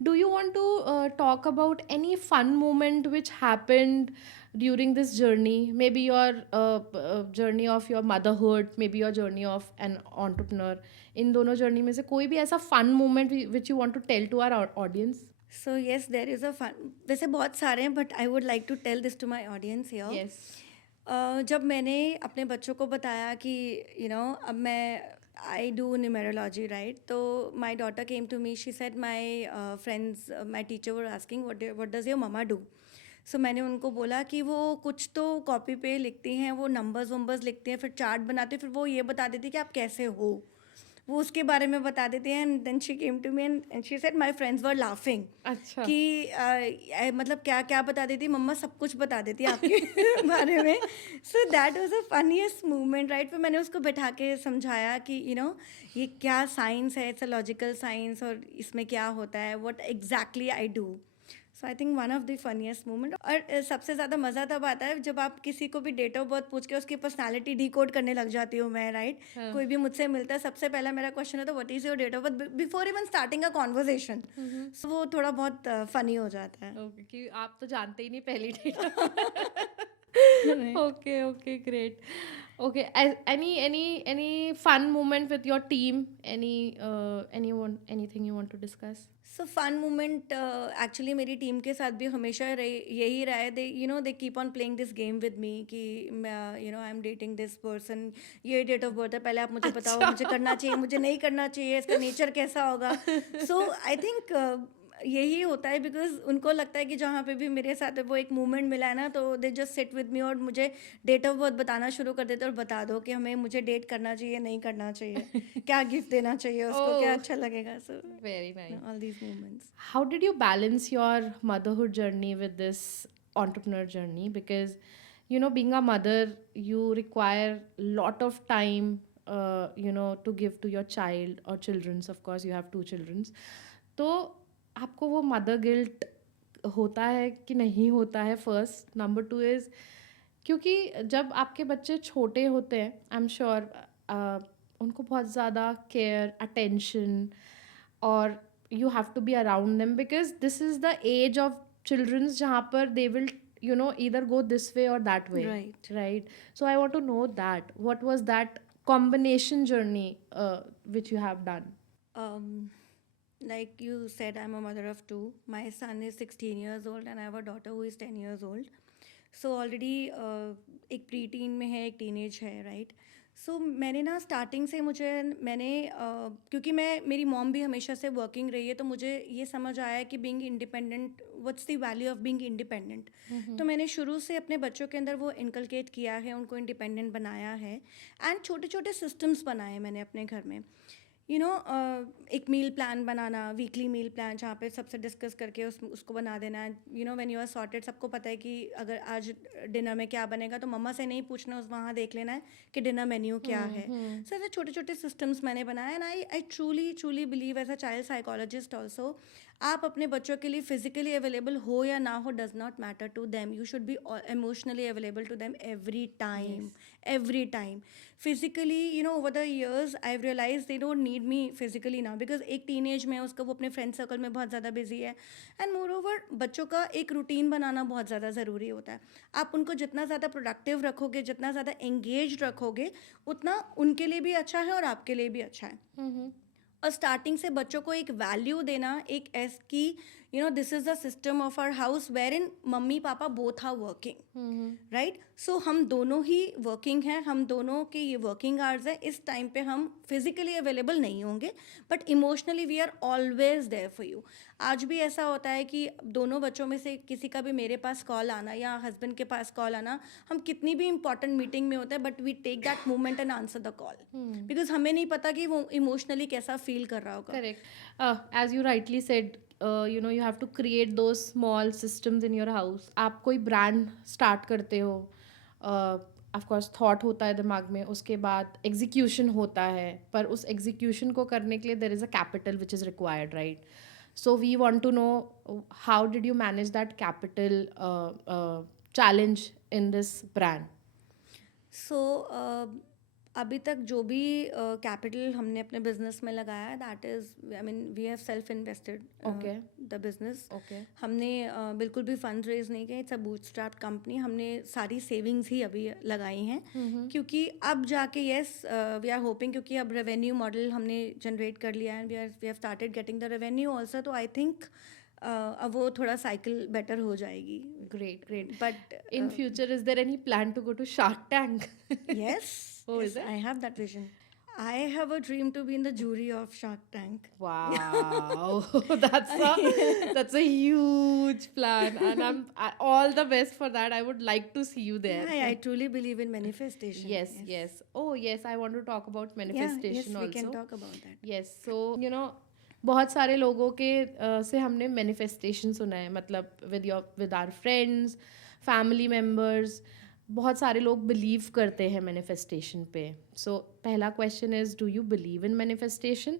Do you want to talk about any fun moment which happened during this journey? Maybe your journey of your motherhood, maybe your journey of an entrepreneur. इन दोनों journey में से कोई भी ऐसा fun moment which you want to tell to our audience? So yes, there is a fun. वैसे बहुत सारे हैं, but I would like to tell this to my audience here. Yes. जब मैंने अपने बच्चों को बताया कि अब मैं I do numerology, right? तो my daughter came to me. She said my friends, my teacher were asking what does your mama do? So मैंने उनको बोला कि वो कुछ तो कॉपी पे लिखती हैं, वो नंबर्स लिखते हैं, फिर चार्ट बनाते हैं, फिर वो ये बता देती है कि आप कैसे हो, वो उसके बारे में बता देते हैं. And then she came to me and she said my friends were laughing. अच्छा. कि मतलब क्या क्या बता देती, मम्मा सब कुछ बता देती है आपके बारे में. So that was a funniest movement, right? फिर मैंने उसको बैठा के समझाया कि ये क्या साइंस है, इट्स अ लॉजिकल साइंस, और इसमें क्या होता है, what exactly I do. So I think one of the funniest moment. और सबसे ज़्यादा मज़ा तब आता है जब आप किसी को भी डेट ऑफ बर्थ पूछ के उसकी पर्सनालिटी डिकोड करने लग जाती हूँ मैं, राइट? कोई भी मुझसे मिलता है, सबसे पहला मेरा क्वेश्चन होता है what is your date of birth, before even starting a conversation. So वो थोड़ा बहुत फनी हो जाता है. Okay, कि आप तो जानते ही नहीं पहली date. Okay, great. Okay, any fun moment with your team? Anything you want to discuss? So fun moment actually मेरी टीम के साथ भी हमेशा यही रहा है. They keep on playing this game with me कि I am dating this person, ये डेट ऑफ बर्थ है, पहले आप मुझे बताओ मुझे करना चाहिए, मुझे नहीं करना चाहिए, इसका नेचर कैसा होगा. सो आई थिंक यही होता है, बिकॉज उनको लगता है कि जहाँ पे भी मेरे साथ वो एक मूवमेंट मिला है ना, तो they just sit with me और मुझे डेट ऑफ बर्थ बताना शुरू कर देते और बता दो कि मुझे डेट करना चाहिए, नहीं करना चाहिए, क्या गिफ्ट देना चाहिए उसको, क्या अच्छा लगेगा. सो Very nice. All these movements. How did you balance your motherhood journey with this entrepreneur journey? Because being a mother, you require a lot of time to give to your child or children's. Of course you have 2 children's. तो आपको वो मदर गिल्ट होता है कि नहीं होता है? फर्स्ट. नंबर 2 इज़ क्योंकि जब आपके बच्चे छोटे होते हैं, आई एम श्योर उनको बहुत ज़्यादा केयर, अटेंशन, और you have to be around them because this is the age of children's जहाँ पर they will either go this way or that way. Right. So I want to know that what was that combination journey which you have done? Like you said, I'm a mother of 2. My son is 16 years old and I have a daughter who is 10 years old. So already एक प्री-टीन में है, एक टीनेज है, राइट? सो मैंने ना स्टार्टिंग से क्योंकि मेरी मॉम भी हमेशा से वर्किंग रही है, तो मुझे ये समझ आया कि being independent, what's the value of being independent. तो मैंने शुरू से अपने बच्चों के अंदर वो इनकलकेट किया है, उनको इंडिपेंडेंट बनाया है, एंड छोटे छोटे सिस्टम्स बनाए मैंने अपने घर में. एक मील प्लान बनाना, वीकली मील प्लान, जहाँ पे सबसे डिस्कस करके उसको बना देना. व्हेन यू आर सॉर्टेड, सबको पता है कि अगर आज डिनर में क्या बनेगा, तो मम्मा से नहीं पूछना, उस वहाँ देख लेना है कि डिनर मेन्यू क्या है. सो ऐसे छोटे छोटे सिस्टम्स मैंने बनाए. And I truly believe as a child psychologist also, आप अपने बच्चों के लिए फिजिकली अवेलेबल हो या ना हो, does not matter to them. You should be emotionally available to them every time. Physically over the years I realise they don't need me physically now, because एक टीनेज में उसका वो अपने फ्रेंड सर्कल में बहुत ज़्यादा बिजी है. एंड मोर ओवर बच्चों का एक रूटीन बनाना बहुत ज़्यादा ज़रूरी होता है. आप उनको जितना ज़्यादा प्रोडक्टिव रखोगे, जितना ज़्यादा एंगेज रखोगे, उतना उनके लिए भी अच्छा है और आपके लिए भी अच्छा है. और स्टार्टिंग से बच्चों को एक वैल्यू देना, एक कि this is the system of our house wherein mummy papa both are working, right? So हम दोनों ही working हैं, हम दोनों के ये working hours हैं. इस time पे हम physically available नहीं होंगे, but emotionally we are always there for you. आज भी ऐसा होता है कि दोनों बच्चों में से किसी का भी मेरे पास कॉल आना या हस्बैंड के पास कॉल आना, हम कितनी भी इंपॉर्टेंट मीटिंग में होते हैं but we take that moment and answer the call, because हमें नहीं पता कि वो इमोशनली कैसा फील कर रहा होगा. Correct. As you rightly said, you have to create those small systems in your house. आप कोई ब्रांड स्टार्ट करते हो, ऑफ कोर्स थॉट होता है दिमाग में, उसके बाद एग्जीक्यूशन होता है, पर उस एग्जीक्यूशन को करने के लिए there is a capital which is required, right? So we want to know how did you manage that capital challenge in this brand? सो अभी तक जो भी कैपिटल हमने अपने बिजनेस में लगाया है, that is, I mean, we have self invested Okay. The business. Okay. हमने बिल्कुल भी फंड रेज नहीं किया. It's a bootstrap company. हमने सारी सेविंग्स ही अभी लगाई हैं, क्योंकि अब जाके यस वी आर होपिंग, क्योंकि अब रेवेन्यू मॉडल हमने जनरेट कर लिया है, we have started getting the revenue also. तो आई थिंक अब वो थोड़ा साइकिल बेटर हो जाएगी. Great, great. But In future, is there any plan to go to Shark Tank? yes, Oh, is yes, it? I have that vision. I have a dream to be in the jury of Shark Tank. Wow, that's a huge plan, and all the best for that. I would like to see you there. I truly believe in manifestation. Yes. Oh, yes. I want to talk about Yeah, manifestation yes, we also. can talk about that. Yes. So बहुत सारे लोगों के से हमने मैनिफेस्टेशन सुना है, मतलब with our friends, family members. बहुत सारे लोग बिलीव करते हैं मैनिफेस्टेशन पे. सो पहला question is, do you believe in manifestation?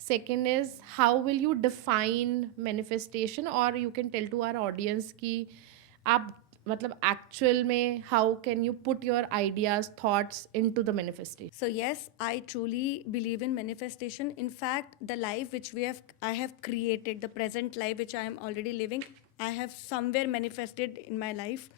Second is, how will you define manifestation, और you can tell to our audience कि आप मतलब एक्चुअल में how can you put your ideas, thoughts into the manifestation? So yes, I truly believe in manifestation. In fact, the life which I have created, the present life which I am already living, I have somewhere manifested in my life.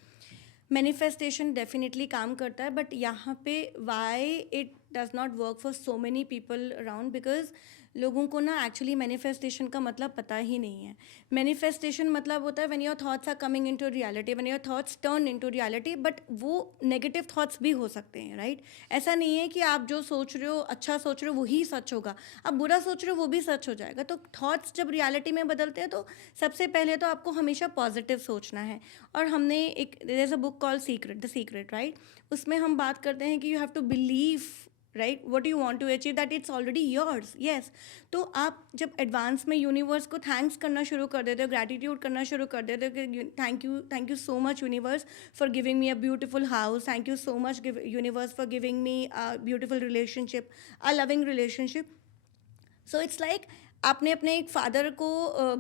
Manifestation definitely काम करता है, but यहाँ पे why it does not work for so many people around, because लोगों को ना एक्चुअली मैनिफेस्टेशन का मतलब पता ही नहीं है. मैनिफेस्टेशन मतलब होता है when your thoughts are coming into reality, when your thoughts turn into reality. But वो नेगेटिव थॉट्स भी हो सकते हैं, राइट? ऐसा नहीं है कि आप जो सोच रहे हो, अच्छा सोच रहे हो, वही सच होगा. आप बुरा सोच रहे हो, वो भी सच हो जाएगा. तो थॉट्स जब रियलिटी में बदलते हैं, तो सबसे पहले तो आपको हमेशा पॉजिटिव सोचना है. और हमने एक, there is a book called The Secret, right? उसमें हम बात करते हैं कि you have to believe, right, what you want to achieve, that it's already yours. Yes. तो आप जब एडवांस में यूनिवर्स को थैंक्स करना शुरू कर देते हो, ग्रैटिट्यूड करना शुरू कर देते हो कि thank you so much universe for giving me a beautiful house, thank you so much universe for giving me a beautiful relationship, a loving relationship. So it's like आपने अपने एक फादर को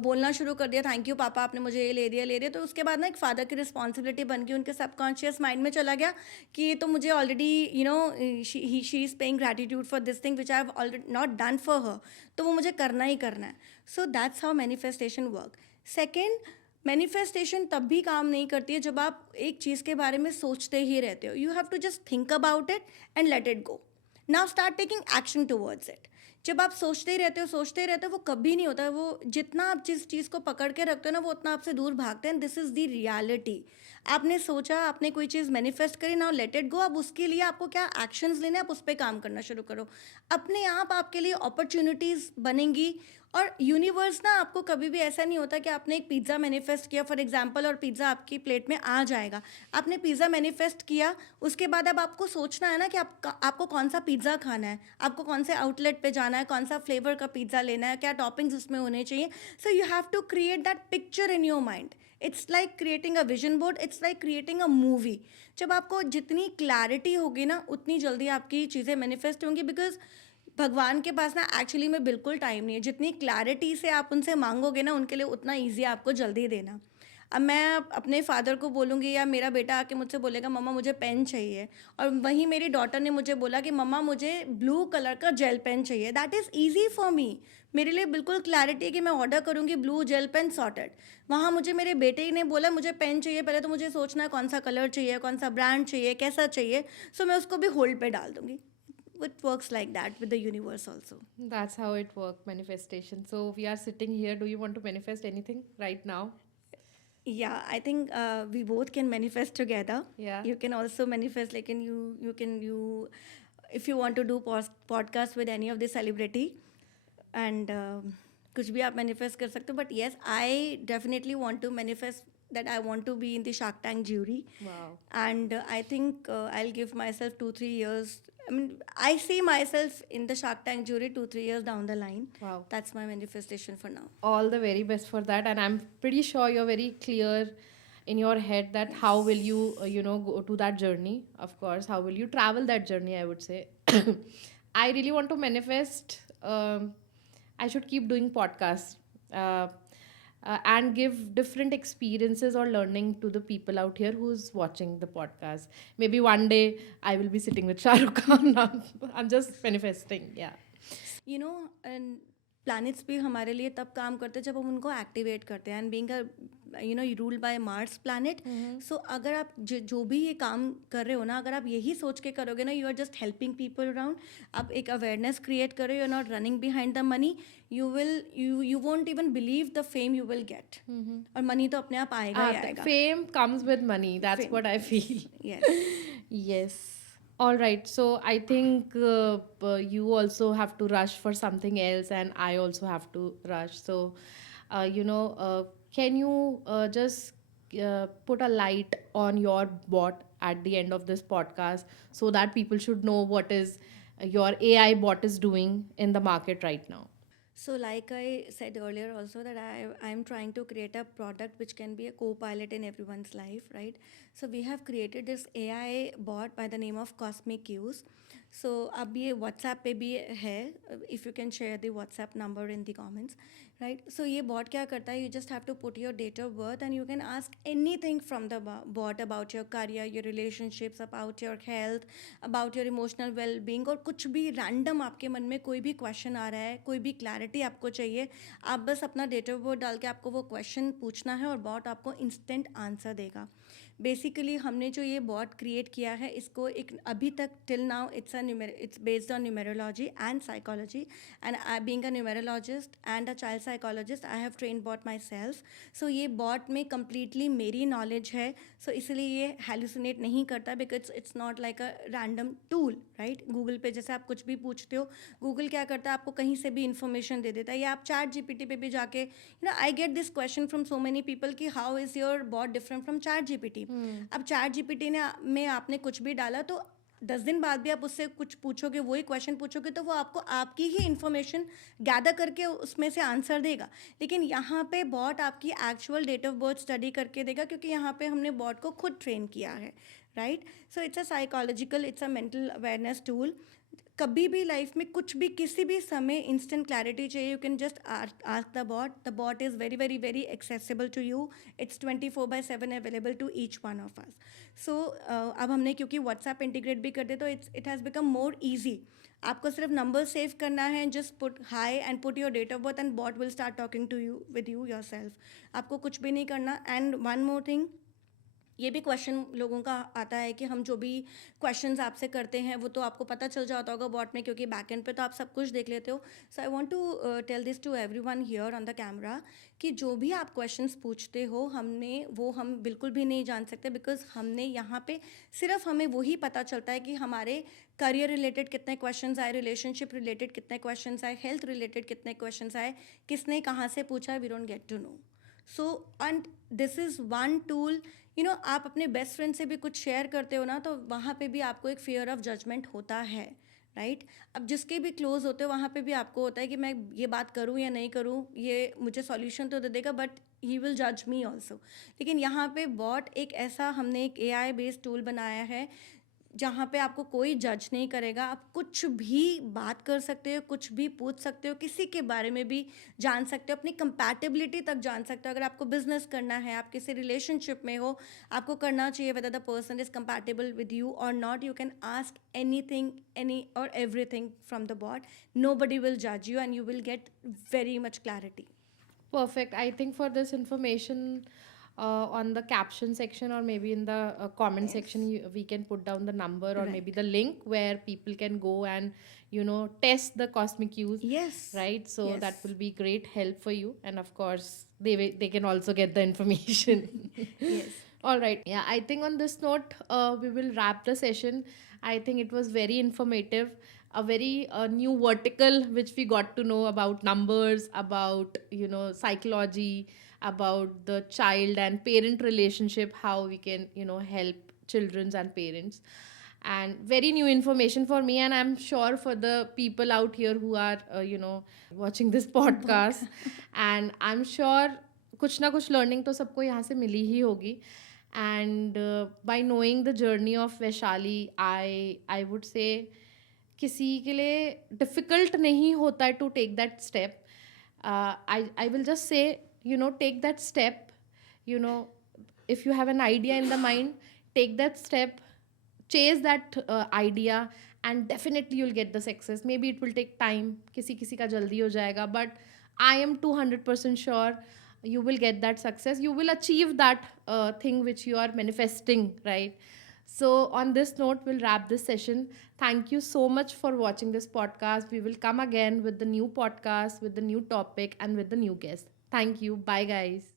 बोलना शुरू कर दिया, थैंक यू पापा, आपने मुझे ये ले दिया. तो उसके बाद ना एक फादर की रिस्पॉन्सिबिलिटी बन गई, उनके सबकॉन्शियस माइंड में चला गया कि ये तो मुझे already she is paying gratitude for this thing which I have already not done for her, तो वो मुझे करना ही करना है. So that's how manifestation work. Second, manifestation तब भी काम नहीं करती है जब आप एक चीज़ के बारे में सोचते ही रहते हो. You have to just think about it and let it go. Now start taking action towards it. जब आप सोचते ही रहते हो, वो कभी नहीं होता है. वो जितना आप जिस चीज़ को पकड़ के रखते हो ना, वो उतना आपसे दूर भागते हैं. This is the reality. आपने सोचा, आपने कोई चीज़ मैनिफेस्ट करी, नाउ लेट इट गो. अब उसके लिए आपको क्या एक्शंस लेने, आप उस पर काम करना शुरू करो. अपने आप आपके लिए अपॉर्चुनिटीज़ बनेंगी. और यूनिवर्स ना, आपको कभी भी ऐसा नहीं होता कि आपने एक पिज़्ज़ा मैनिफेस्ट किया फॉर एग्जांपल, और पिज़्ज़ा आपकी प्लेट में आ जाएगा. आपने पिज़्ज़ा मैनिफेस्ट किया, उसके बाद अब आपको सोचना है ना कि आपको कौन सा पिज़्ज़ा खाना है, आपको कौन से आउटलेट पे जाना है, कौन सा फ्लेवर का पिज़्ज़ा लेना है, क्या टॉपिंग्स उसमें होने चाहिए. So you have to create that picture in your mind. It's like creating a vision board, it's like creating a movie. जब आपको जितनी क्लैरिटी होगी ना, उतनी जल्दी आपकी चीज़ें मैनिफेस्ट होंगी. बिकॉज भगवान के पास ना एक्चुअली में बिल्कुल टाइम नहीं है. जितनी क्लैरिटी से आप उनसे मांगोगे ना, उनके लिए उतना ईजी है आपको जल्दी देना. अब मैं अपने फादर को बोलूँगी, या मेरा बेटा आके मुझसे बोलेगा मम्मा मुझे पेन चाहिए, और वहीं मेरी डॉटर ने मुझे बोला कि मम्मा मुझे ब्लू कलर का जेल पेन चाहिए. That is easy for me. मेरे लिए बिल्कुल क्लैरिटी है कि मैं ऑर्डर करूँगी ब्लू जेल पेन, सॉर्टेड. वहाँ मुझे मेरे बेटे ही ने बोला मुझे पेन चाहिए, पहले तो मुझे सोचना है कौन सा कलर चाहिए, कौन सा ब्रांड चाहिए, कैसा चाहिए. सो मैं उसको भी होल्ड पे डाल दूँगी. it works like that with the universe also. That's how it works, manifestation. So we are sitting here. Do you want to manifest anything right now? Yeah, I think we both can manifest together. Yeah. You can also manifest, like, and you if you want to do podcast with any of the celebrity, and कुछ भी आप manifest कर सकते हो. But yes, I definitely want to manifest that I want to be in the Shark Tank jury. Wow. And I think I'll give myself 2-3 years. I mean, I see myself in the Shark Tank jury 2-3 years down the line. Wow. That's my manifestation for now. All the very best for that, and I'm pretty sure you're very clear in your head that how will you go to that journey. Of course, how will you travel that journey, I would say. I really want to manifest, I should keep doing podcasts, and give different experiences or learning to the people out here who's watching the podcast. Maybe one day I will be sitting with Shah Rukh Khan. I'm just manifesting. Yeah. You know, and planets भी हमारे लिए तब काम करते हैं जब हम उनको एक्टिवेट करते हैं. And being a ruled by Mars planet. So अगर आप जो भी ये काम कर रहे हो ना, अगर आप यही सोच के करोगे ना, you are just helping people around, आप एक अवेयरनेस क्रिएट करो, you are not running behind the money, you won't even believe the fame you will get. और मनी तो अपने आप आएगा ही आएगा. Fame comes with money. That's what I feel. Yes. Yes. All right. So I think you also have to rush for something else, and I also have to rush. So, can you just put a light on your bot at the end of this podcast so that people should know what is your AI bot is doing in the market right now? So like I said earlier also, that I'm trying to create a product which can be a co-pilot in everyone's life, right? So we have created this AI bot by the name of Cosmic Cues. So अब ये WhatsApp पे भी है, if you can share the WhatsApp number in the comments, right? So ये bot क्या करता है, you just have to put your date of birth and you can ask anything from the bot about your career, your relationships, about your health, about your emotional well-being, और कुछ भी random आपके मन में कोई भी question आ रहा है, कोई भी clarity आपको चाहिए, आप बस अपना date of birth डाल के आपको वो question पूछना है और bot आपको instant answer देगा. बेसिकली हमने जो ये बॉट क्रिएट किया है, इसको एक अभी तक till now it's based on numerology and psychology, and being a numerologist and a child psychologist, I have train bot myself. So ये बॉट में कम्प्लीटली मेरी नॉलेज है. सो इसलिए ये हेलुसिनेट नहीं करता, because it's not like a random tool, right? Google पे जैसे आप कुछ भी पूछते हो, गूगल क्या करता है, आपको कहीं से भी इन्फॉर्मेशन दे देता है. या आप चैट जीपीटी पे भी जाके, I get this question from so many people कि how is your bot different from chat GPT. अब चैट जीपीटी में आपने कुछ भी डाला तो 10 दिन बाद भी आप उससे कुछ पूछोगे, वही क्वेश्चन पूछोगे, तो वो आपको आपकी ही इन्फॉर्मेशन गैदर करके उसमें से आंसर देगा. लेकिन यहाँ पे बॉट आपकी actual date of birth study करके देगा, क्योंकि यहाँ पे हमने बॉट को खुद ट्रेन किया है, right? So it's a psychological, it's a mental awareness tool. कभी भी लाइफ में कुछ भी किसी भी समय इंस्टेंट क्लैरिटी चाहिए, you can just ask the bot. The bot is very very very accessible to you. It's 24/7 available to each one of us. So अब हमने क्योंकि व्हाट्सएप इंटीग्रेट भी कर दे, तो it has become more easy. आपको सिर्फ नंबर सेव करना है, just put hi and put your date of birth and bot will start talking to you with you yourself. आपको कुछ भी नहीं करना. एंड वन मोर थिंग, ये भी क्वेश्चन लोगों का आता है कि हम जो भी क्वेश्चंस आपसे करते हैं वो तो आपको पता चल जाता होगा बॉट में, क्योंकि बैक एंड पे तो आप सब कुछ देख लेते हो. So I want to tell this to everyone here on the camera कि जो भी आप क्वेश्चंस पूछते हो, हम बिल्कुल भी नहीं जान सकते, बिकॉज हमने यहाँ पे सिर्फ हमें वही पता चलता है कि हमारे करियर रिलेटेड कितने क्वेश्चंस आए, रिलेशनशिप रिलेटेड कितने क्वेश्चंस आए, हेल्थ रिलेटेड कितने क्वेश्चंस आए, किसने कहाँ से पूछा, we don't get to know. So and this is one tool. आप अपने बेस्ट फ्रेंड से भी कुछ शेयर करते हो ना, तो वहाँ पे भी आपको एक फियर ऑफ जजमेंट होता है, राइट? अब जिसके भी क्लोज होते हो वहाँ पे भी आपको होता है कि मैं ये बात करूँ या नहीं करूँ, ये मुझे सॉल्यूशन तो दे देगा बट ही विल जज मी ऑल्सो. लेकिन यहाँ पे बॉट एक ऐसा, हमने एक AI बेस्ड टूल बनाया है जहाँ पे आपको कोई जज नहीं करेगा. आप कुछ भी बात कर सकते हो, कुछ भी पूछ सकते हो, किसी के बारे में भी जान सकते हो, अपनी कंपैटिबिलिटी तक जान सकते हो. अगर आपको बिजनेस करना है, आप किसी रिलेशनशिप में हो, आपको करना चाहिए whether the person is compatible with you और not, you can ask anything, any और everything from the bot. Nobody will जज you and you will get very much clarity. Perfect. I think for this information, on the caption section, or maybe in the comment Yes. section, we can put down the number or maybe Right. the link where people can go and test the cosmic use, Yes. right? So that Yes. will be great help for you, and of course they can also get the information. Yes. All right. Yeah, I think on this note, we will wrap the session. I think it was very informative, a very new vertical which we got to know about numbers, about psychology, about the child and parent relationship, how we can help children and parents, and very new information for me, and I'm sure for the people out here who are watching this podcast, and I'm sure कुछ ना कुछ लर्निंग तो सबको यहाँ से मिली ही होगी. And by knowing the journey of Vaishali, I would say किसी के लिए डिफ़िकल्ट नहीं होता है to take that step. I will just say, take that step. you know if you have an idea in the mind, take that step, chase that idea, and definitely you'll get the success. Maybe it will take time, किसी किसी का जल्दी हो जाएगा, but I am 200% sure you will get that success. You will achieve that thing which you are manifesting, right? So on this note, we'll wrap this session. Thank you so much for watching this podcast. We will come again with the new podcast, with the new topic, and with the new guest. Thank you. Bye, guys.